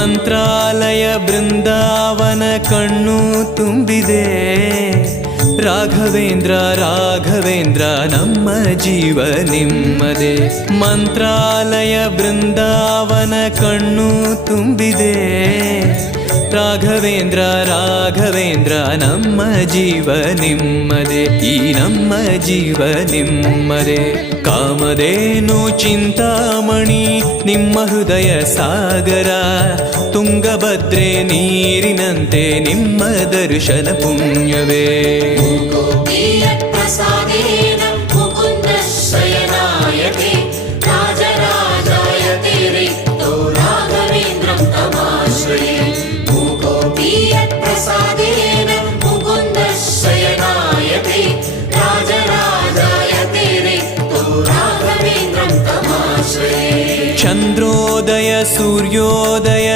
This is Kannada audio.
ಮಂತ್ರಾಲಯ ಬೃಂದಾವನ ಕಣ್ಣು ತುಂಬಿದೆ. ರಾಘವೇಂದ್ರ ರಾಘವೇಂದ್ರ ನಮ್ಮ ಜೀವ ನಿಮ್ಮದೇ. ಮಂತ್ರಾಲಯ ಬೃಂದಾವನ ಕಣ್ಣು ತುಂಬಿದೆ. ರಾಘವೇಂದ್ರ ರಾಘವೇಂದ್ರ ನಮ್ಮ ಜೀವ ನಿಮ್ಮದೇ. ಈ ನಮ್ಮ ಜೀವ ನಿಮ್ಮದೇ. ಕಾಮಧೇನು ಚಿಂತಾಮಣಿ ನಿಮ್ಮ ಹೃದಯ ಸಾಗರ. ತುಂಗಭದ್ರೆ ನೀರಿನಂತೆ ನಿಮ್ಮ ದರ್ಶನ ಪುಣ್ಯವೇ. ಚಂದ್ರೋದಯ ಸೂರ್ಯೋದಯ